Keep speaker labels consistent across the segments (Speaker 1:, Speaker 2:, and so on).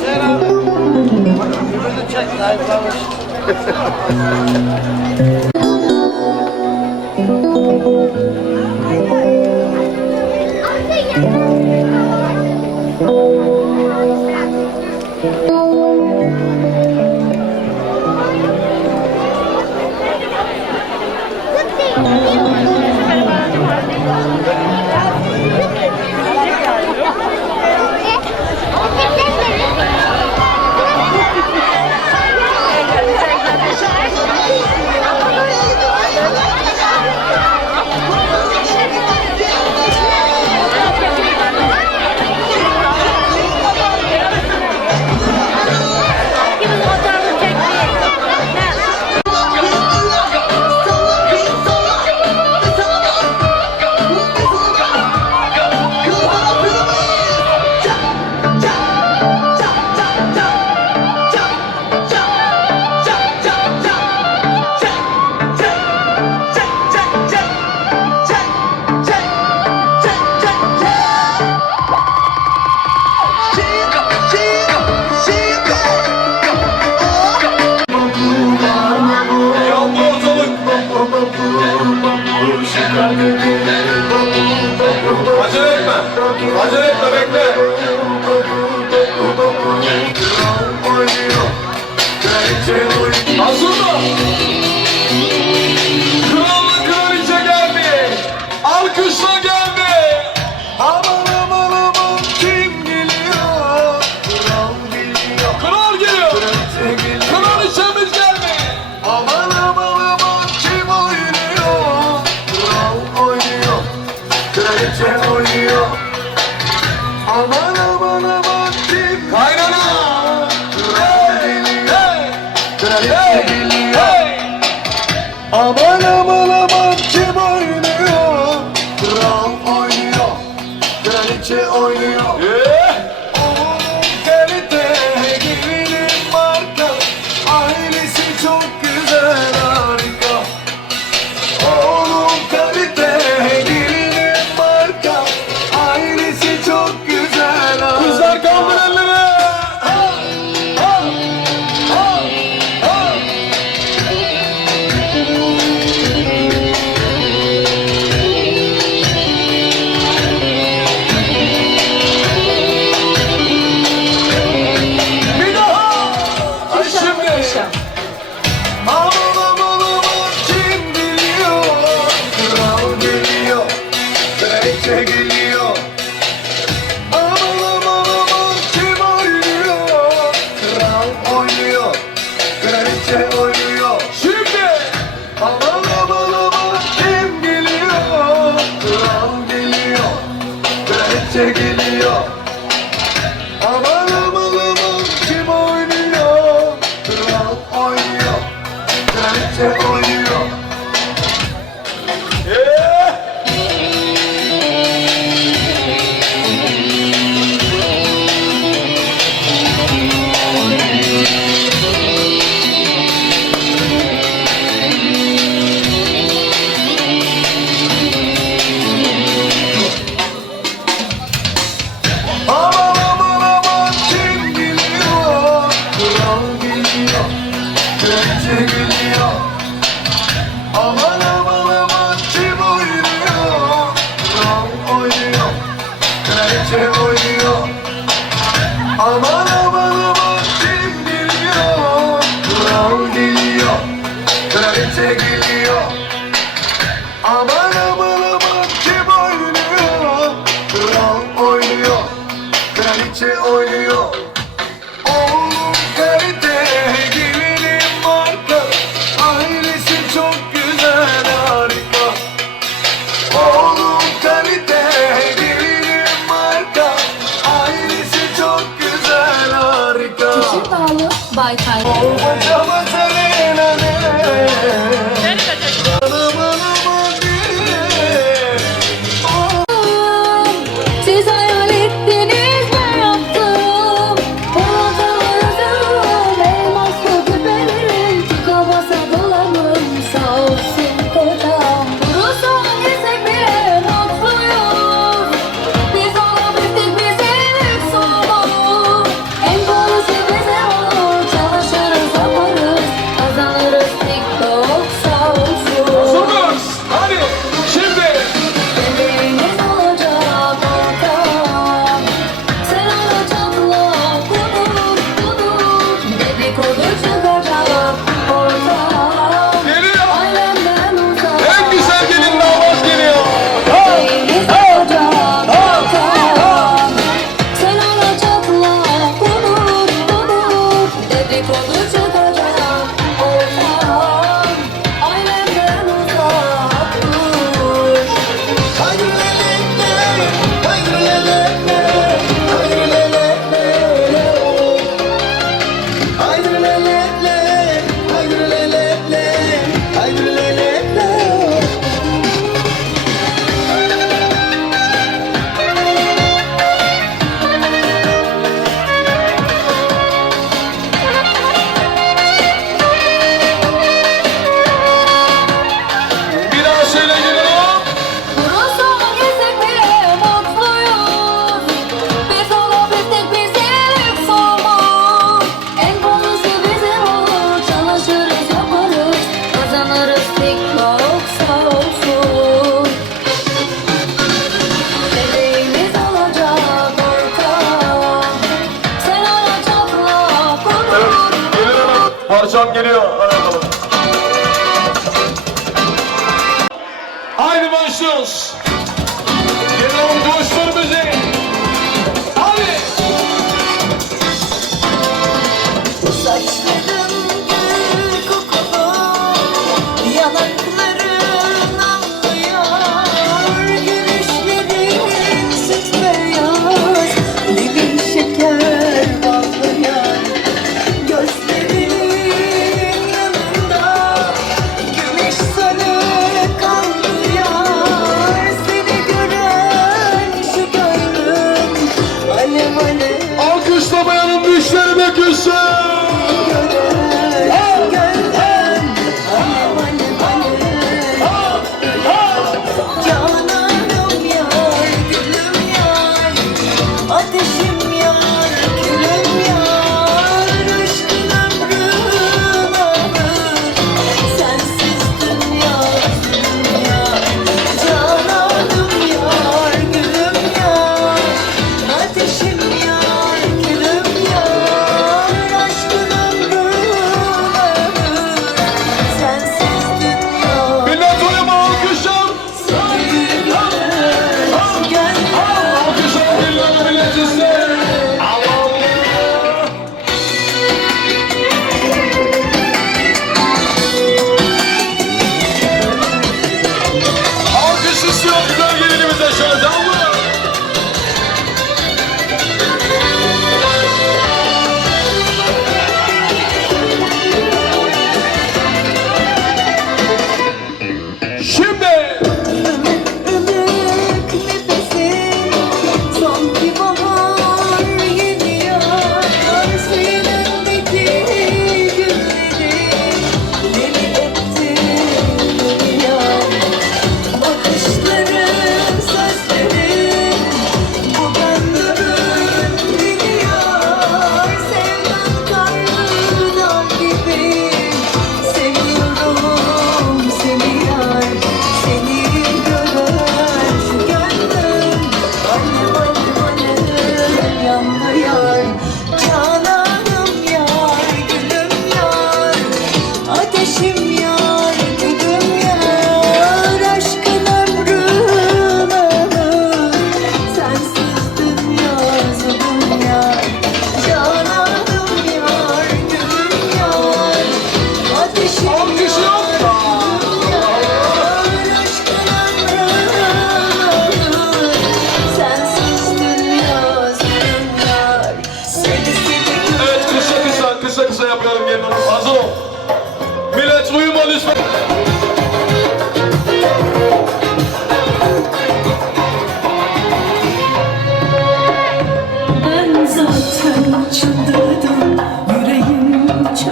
Speaker 1: Selam. Bunu çek, ayıplamış. Oynuyor. Kraliçe oynuyor. Oğlum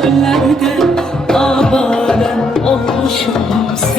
Speaker 2: çöllerde Abaren olmuşum. Sevdam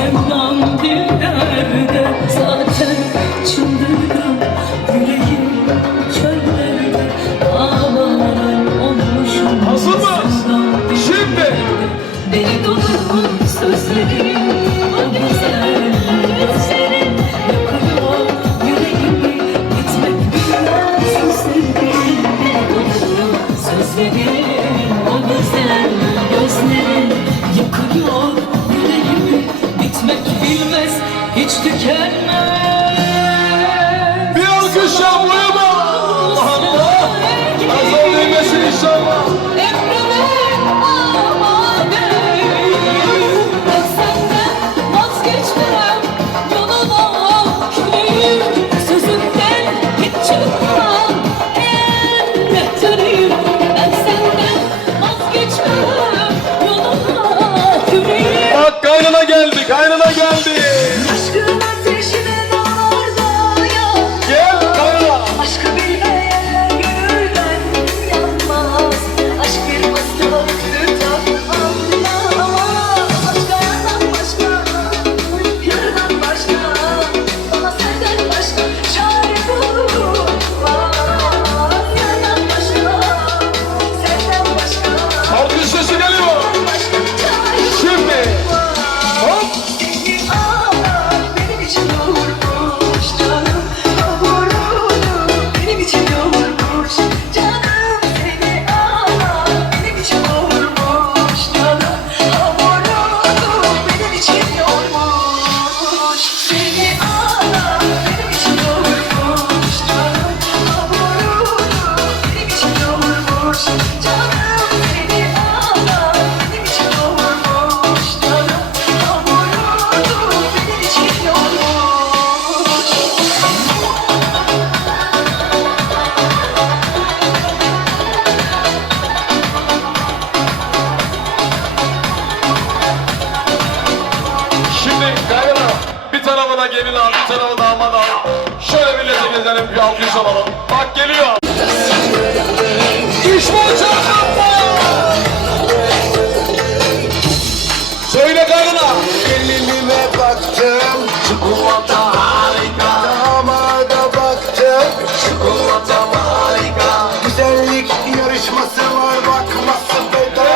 Speaker 3: Oyna karına.
Speaker 4: Gelinime baktım. Çikolata harika. Damada baktım. Çikolata harika. Güzellik yarışması var bakması bebe.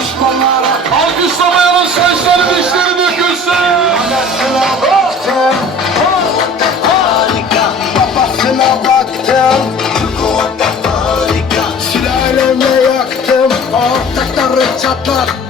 Speaker 4: Düşmanlara.
Speaker 3: Alkışlamayalım saçları dişleri dökülsün.
Speaker 4: Anasına baktım. Harika. Babasına baktım. Çikolata harika. Sülalemle yaktım. Ortakları
Speaker 1: çatlar.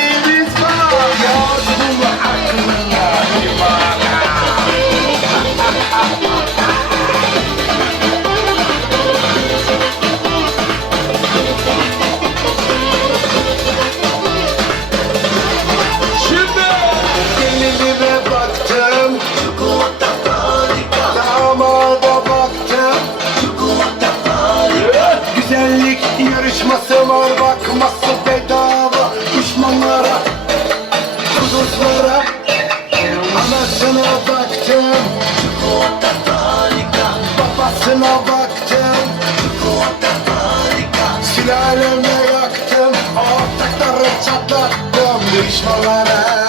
Speaker 1: সলারা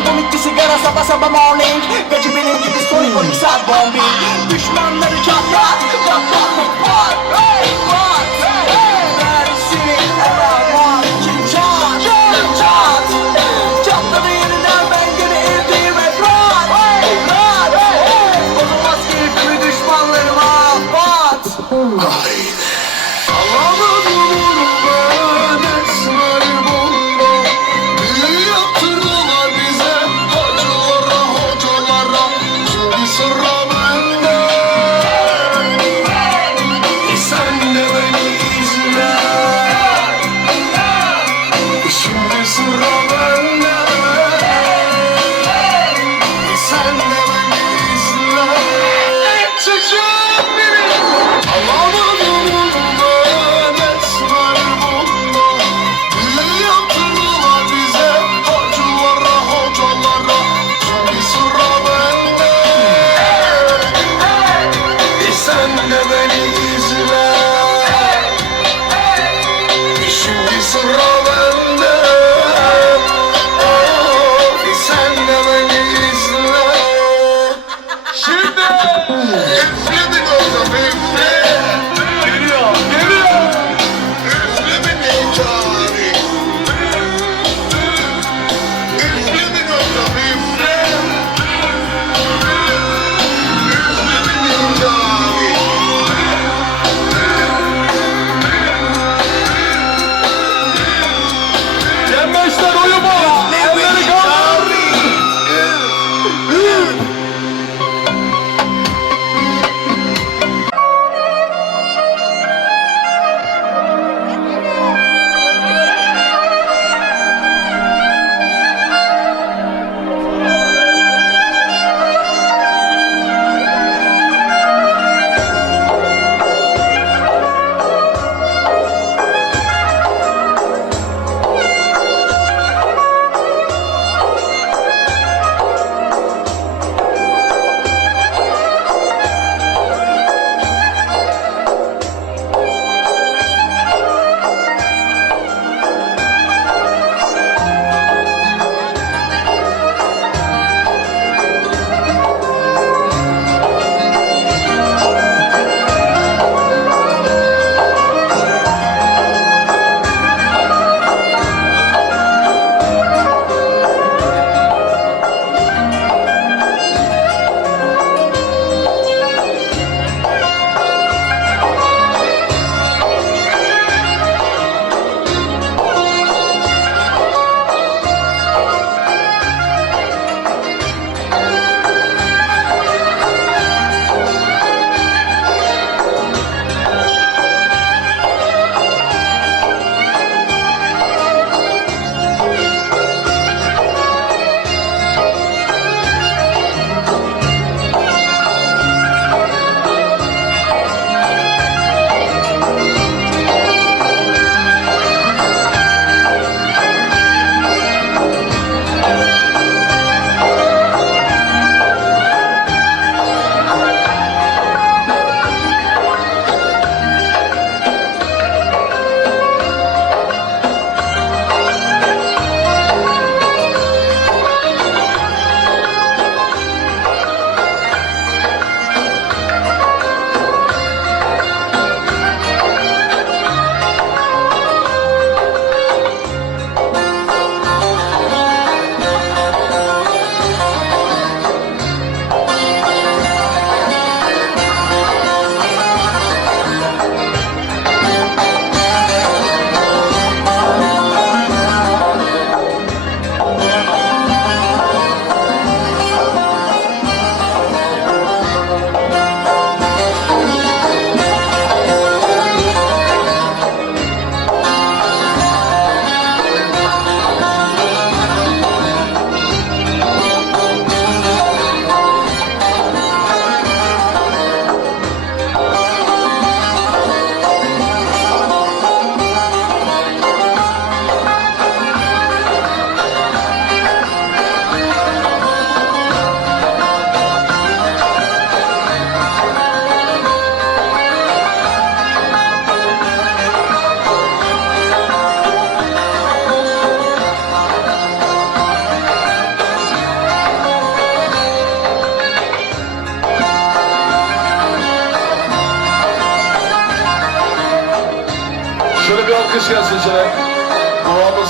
Speaker 1: Organik bir sigara sabah sabah morning. Gacı benim gibi soy 12 saat bombing Düşmanları çatlat
Speaker 2: Patlatmak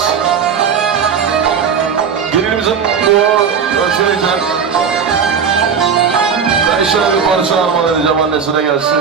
Speaker 2: Duamız. Gelinimizin dua ötüreyken. Ben şöyle bir parça armağan edeceğim annesine gelsin.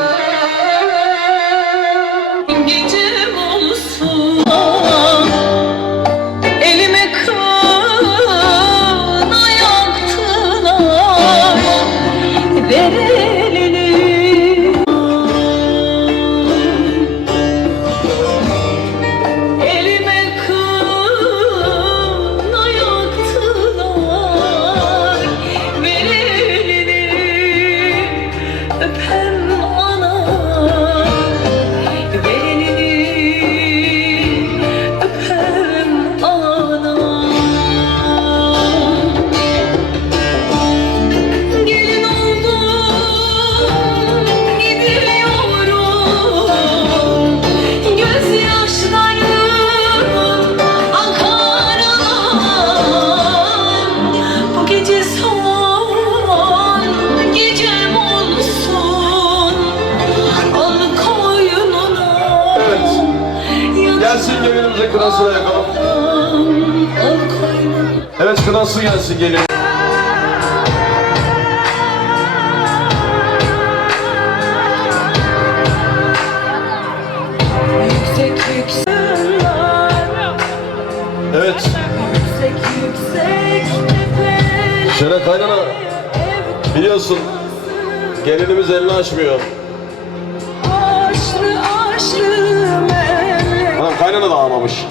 Speaker 2: Kaynana da ağlamış.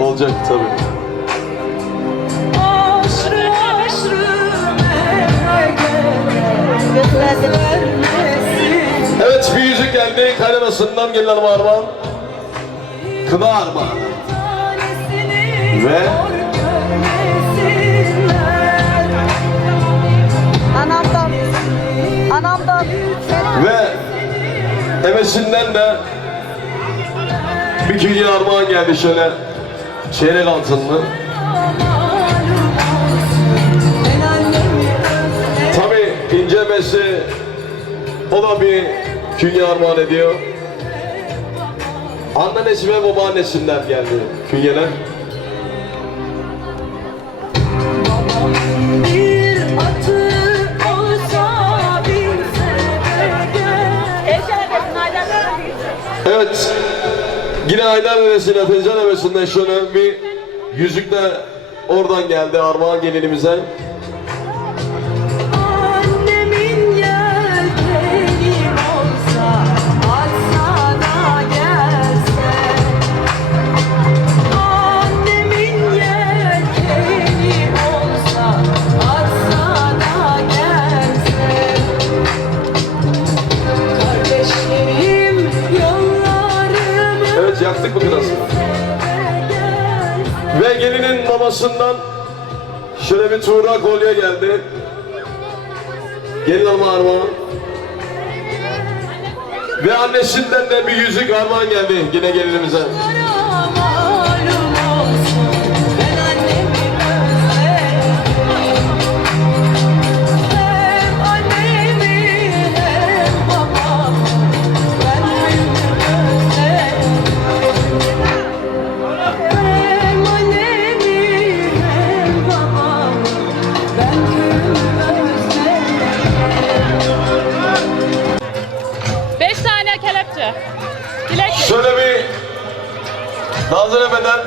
Speaker 2: Olacak tabii. Evet bir yüzük geldi kaynanasından gelin hanıma armağan. Kına armağan.
Speaker 3: tanesini
Speaker 2: Ve
Speaker 5: Anamdan. Anamdan.
Speaker 2: ve emesinden de bir künye armağan geldi şöyle çeyrek altınlı. Tabii ince emesi o da bir künye armağan ediyor. Annesi ve babaannesinden geldi künyeler. Yine Haydar Neresi'ne Tezcan Emesi'nden şöyle bir yüzük de oradan geldi armağan gelinimize. Yaktık mı biraz? Ve gelinin mamasından şöyle bir tuğra kolye geldi. Gelin hanıma armağan. Ve annesinden de bir yüzük armağan geldi yine gelinimize. Şöyle bir Nazır Efe'den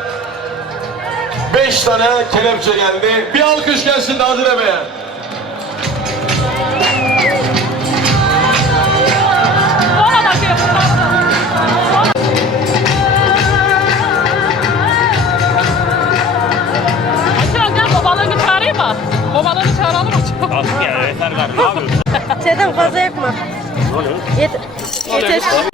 Speaker 2: beş tane kelepçe geldi. Bir alkış gelsin
Speaker 5: mı? Babalığını çağıralım mı?
Speaker 6: Ya yeter gari ne yapıyorsun?
Speaker 5: Şeyden fazla yakma. Yeter. Yeter.